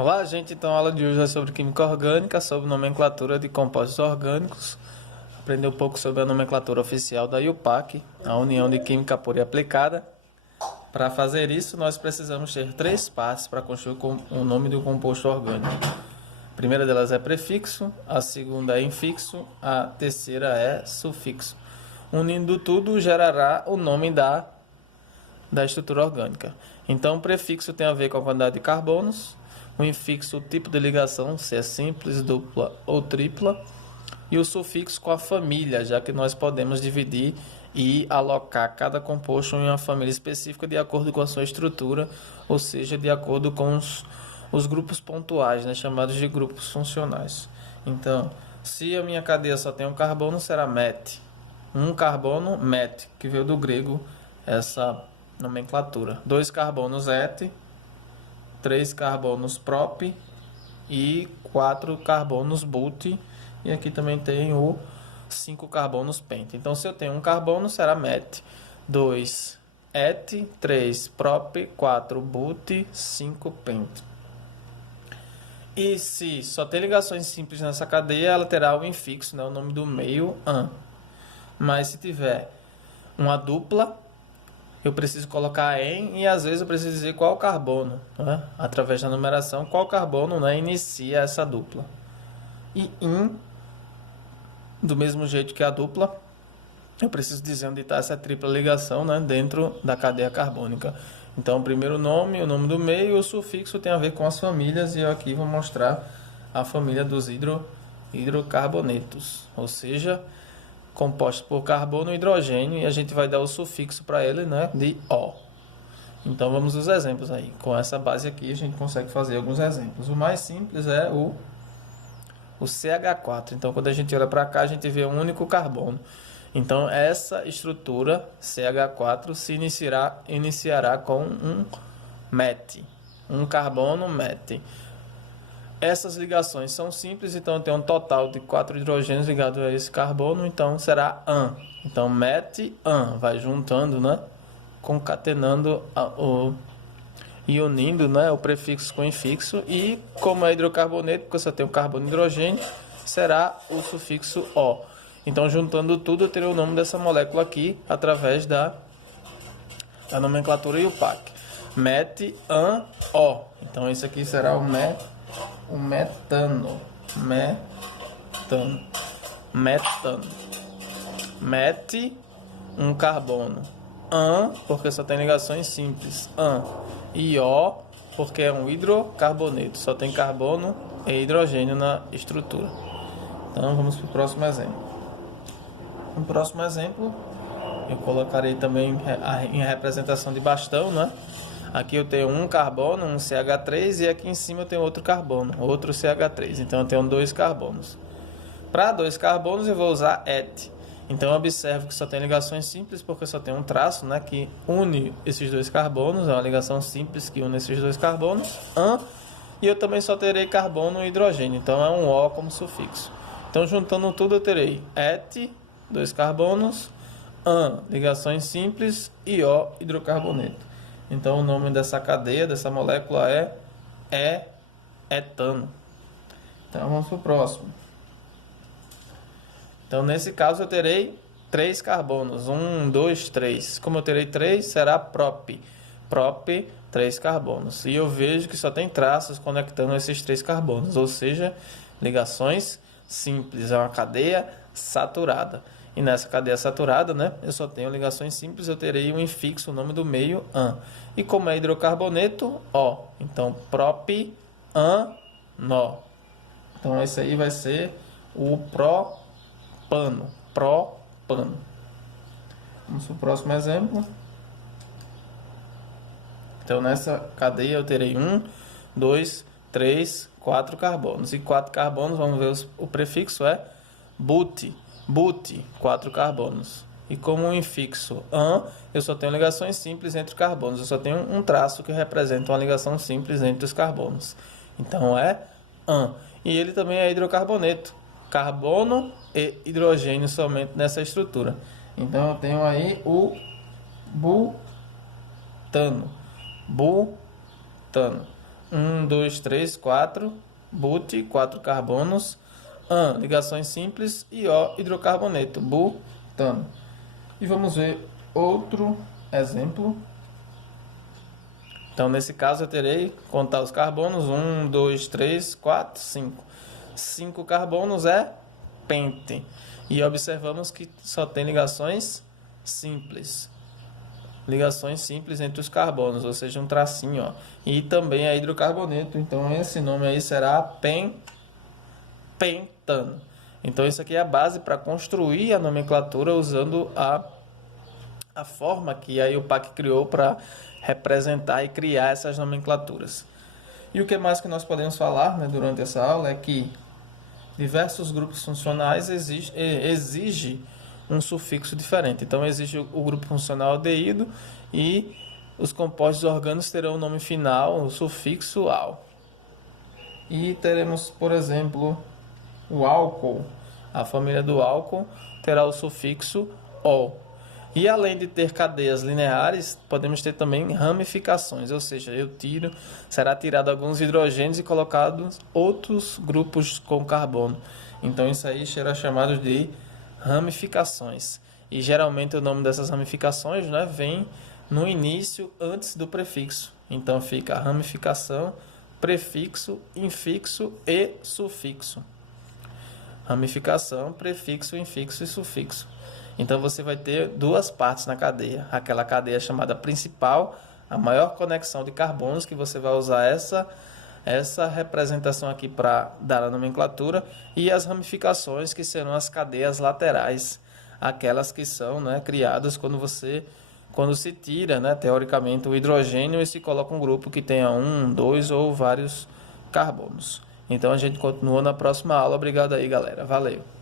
Olá, gente. Então, a aula de hoje é sobre química orgânica, sobre nomenclatura de compostos orgânicos. Aprender um pouco sobre a nomenclatura oficial da IUPAC, a União de Química Pura e Aplicada. Para fazer isso, nós precisamos ter três partes para construir o nome do composto orgânico. A primeira delas é prefixo, a segunda é infixo, a terceira é sufixo. Unindo tudo, gerará o nome da estrutura orgânica. Então, o prefixo tem a ver com a quantidade de carbonos, o infixo, o tipo de ligação, se é simples, dupla ou tripla, e o sufixo com a família, já que nós podemos dividir e alocar cada composto em uma família específica de acordo com a sua estrutura, ou seja, de acordo com os grupos pontuais, né, chamados de grupos funcionais. Então, se a minha cadeia só tem um carbono, será met. Um carbono, met, que veio do grego essa nomenclatura. 2 carbonos, et. 3 carbonos, prop. E 4 carbonos, but. E aqui também tem o 5 carbonos, pent. Então, se eu tenho um carbono, será met. 2 et, 3 prop, 4 but, 5 pent. E se só tem ligações simples nessa cadeia, ela terá o infixo, né, o nome do meio, an. Mas se tiver uma dupla, eu preciso colocar em, e às vezes eu preciso dizer qual carbono, né? Através da numeração, qual carbono, né, inicia essa dupla. E in, do mesmo jeito que a dupla, eu preciso dizer onde está essa tripla ligação, né, dentro da cadeia carbônica. Então, o primeiro nome, o nome do meio, e o sufixo tem a ver com as famílias, e eu aqui vou mostrar a família dos hidrocarbonetos, ou seja, composto por carbono e hidrogênio, e a gente vai dar o sufixo para ele, né, de O. Então vamos aos exemplos aí. Com essa base aqui a gente consegue fazer alguns exemplos. O mais simples é o CH4. Então quando a gente olha para cá, a gente vê um único carbono. Então essa estrutura CH4 se iniciará com um met, um carbono met. Essas ligações são simples, então tem um total de 4 hidrogênios ligados a esse carbono, então será an. Então, met, an, vai juntando, né? Concatenando e unindo, né, o prefixo com o infixo. E como é hidrocarboneto, porque só tem o carbono e hidrogênio, será o sufixo O. Então, juntando tudo, eu terei o nome dessa molécula aqui, através da nomenclatura IUPAC. Met, an, O. Então, esse aqui será o metano. Met, um carbono. An, porque só tem ligações simples. An. E O, porque é um hidrocarboneto. Só tem carbono e hidrogênio na estrutura. Então, vamos para o próximo exemplo. No próximo exemplo, eu colocarei também em representação de bastão, né? Aqui eu tenho um carbono, um CH3, e aqui em cima eu tenho outro carbono, outro CH3. Então eu tenho 2 carbonos. Para 2 carbonos eu vou usar et. Então observe que só tem ligações simples, porque só tem um traço, né, que une esses 2 carbonos. É uma ligação simples que une esses 2 carbonos. An, e eu também só terei carbono e hidrogênio. Então é um O como sufixo. Então juntando tudo eu terei et, 2 carbonos, an, ligações simples, e O, hidrocarboneto. Então, o nome dessa cadeia, dessa molécula é etano. Então, vamos para o próximo. Então, nesse caso, eu terei 3 carbonos. 1, 2, 3. Como eu terei 3, será prop. Prop, 3 carbonos. E eu vejo que só tem traços conectando esses 3 carbonos. Ou seja, ligações simples. É uma cadeia saturada. E nessa cadeia saturada, né, eu só tenho ligações simples, eu terei um infixo, o nome do meio, an. E como é hidrocarboneto, O. Então, prop, an, nó. Então, esse aí vai ser o propano. Propano. Vamos para o próximo exemplo. Então, nessa cadeia eu terei 1, 2, 3, 4 carbonos. E 4 carbonos, vamos ver o prefixo é but. But, 4 carbonos. E como um infixo an, eu só tenho ligações simples entre carbonos. Eu só tenho um traço que representa uma ligação simples entre os carbonos. Então é an. E ele também é hidrocarboneto. Carbono e hidrogênio somente nessa estrutura. Então eu tenho aí o butano. Butano. 1, 2, 3, 4, but, 4 carbonos, AN, ligações simples, e O, hidrocarboneto, butano. E vamos ver outro exemplo. Então, nesse caso, eu terei contar os carbonos, 1, 2, 3, 4, 5. 5 carbonos é pente. E observamos que só tem ligações simples. Ligações simples entre os carbonos, ou seja, um tracinho, ó. E também é hidrocarboneto, então esse nome aí será pentano. Então isso aqui é a base para construir a nomenclatura usando a forma que a IUPAC criou para representar e criar essas nomenclaturas. E o que mais que nós podemos falar, né, durante essa aula é que diversos grupos funcionais exigem um sufixo diferente. Então existe o grupo funcional aldeído e os compostos orgânicos terão o nome final, o sufixo -al. E teremos, por exemplo, o álcool. A família do álcool terá o sufixo -ol. E além de ter cadeias lineares, podemos ter também ramificações, ou seja, será tirado alguns hidrogênios e colocados outros grupos com carbono. Então isso aí será chamado de ramificações. E geralmente o nome dessas ramificações, né, vem no início antes do prefixo. Então fica ramificação, prefixo, infixo e sufixo. Ramificação, prefixo, infixo e sufixo. Então você vai ter duas partes na cadeia. Aquela cadeia chamada principal, a maior conexão de carbonos, que você vai usar essa representação aqui para dar a nomenclatura, e as ramificações, que serão as cadeias laterais, aquelas que são, né, criadas quando se tira, né, teoricamente, o hidrogênio e se coloca um grupo que tenha 1, 2 ou vários carbonos. Então a gente continua na próxima aula. Obrigado aí, galera. Valeu!